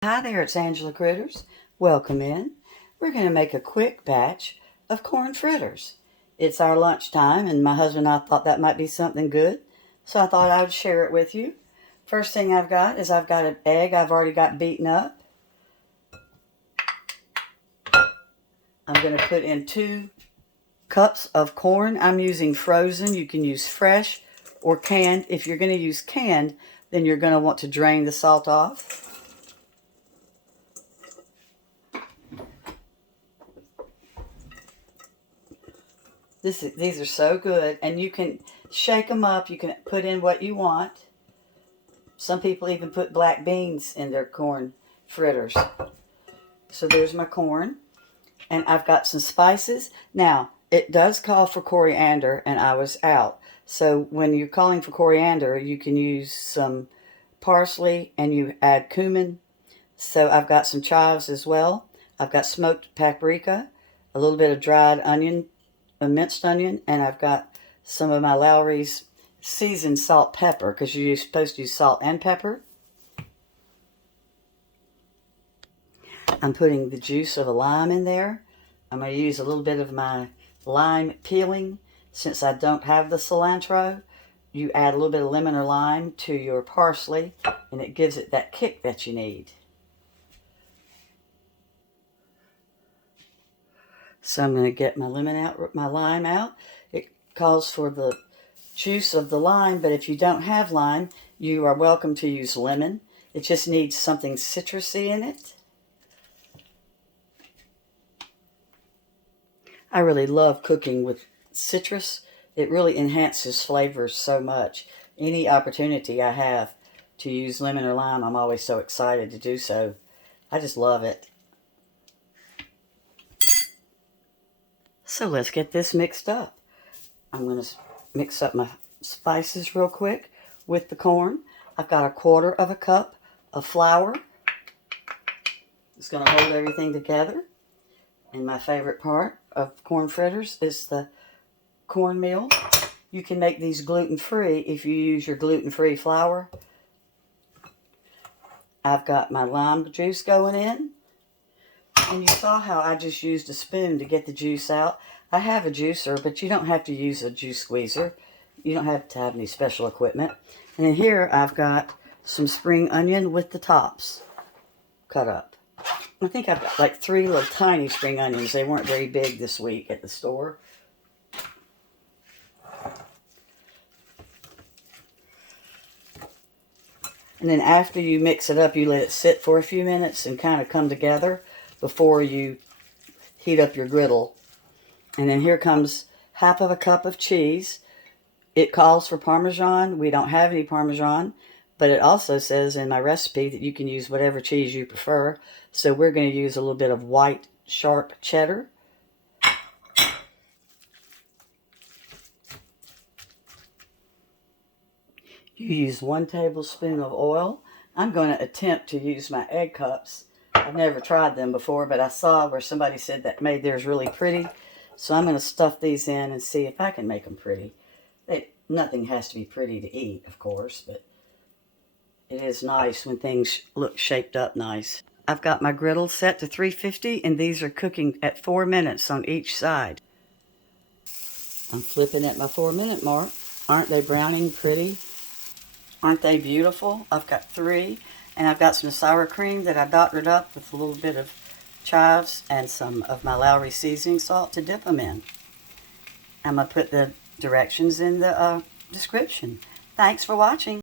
Hi there, it's Angela Critters. Welcome in. We're going to make a quick batch of corn fritters. It's our lunchtime, and my husband and I thought that might be something good, so I thought I would share it with you. First thing I've got an egg I've already got beaten up. I'm going to put in 2 cups of corn. I'm using frozen. You can use fresh or canned. If you're going to use canned, then you're going to want to drain the salt off. These are so good, and you can shake them up. You can put in what you want. Some people even put black beans in their corn fritters. So there's my corn, and I've got some spices. Now, it does call for coriander, and I was out. So when you're calling for coriander, you can use some parsley, and you add cumin. So I've got some chives as well. I've got smoked paprika, a little bit of dried onion, a minced onion, and I've got some of my Lowry's seasoned salt pepper, because you're supposed to use salt and pepper. I'm putting the juice of a lime in there. I'm going to use a little bit of my lime peeling. Since I don't have the cilantro, you add a little bit of lemon or lime to your parsley, and it gives it that kick that you need. So I'm going to get my lime out. It calls for the juice of the lime, but if you don't have lime, you are welcome to use lemon. It just needs something citrusy in it. I really love cooking with citrus. It really enhances flavors so much. Any opportunity I have to use lemon or lime, I'm always so excited to do so. I just love it. So let's get this mixed up. I'm going to mix up my spices real quick with the corn. I've got a 1/4 cup of flour. It's going to hold everything together. And my favorite part of corn fritters is the cornmeal. You can make these gluten-free if you use your gluten-free flour. I've got my lime juice going in. And you saw how I just used a spoon to get the juice out. I have a juicer, but you don't have to use a juice squeezer. You don't have to have any special equipment. And then here I've got some spring onion with the tops cut up. I think I've got like 3 little tiny spring onions. They weren't very big this week at the store. And then after you mix it up, you let it sit for a few minutes and kind of come together before you heat up your griddle. And then here comes 1/2 cup of cheese. It calls for Parmesan. We don't have any Parmesan, but it also says in my recipe that you can use whatever cheese you prefer. So we're going to use a little bit of white, sharp cheddar. You use 1 tablespoon of oil. I'm going to attempt to use my egg cups. I've never tried them before, but I saw where somebody said that made theirs really pretty. So I'm going to stuff these in and see if I can make them pretty. Nothing has to be pretty to eat, of course, but it is nice when things look shaped up nice. I've got my griddle set to 350, and these are cooking at 4 minutes on each side. I'm flipping at my 4-minute mark. Aren't they browning pretty? Aren't they beautiful? I've got 3, and I've got some sour cream that I doctored up with a little bit of chives and some of my Lowry seasoning salt to dip them in. I'm going to put the directions in the description. Thanks for watching.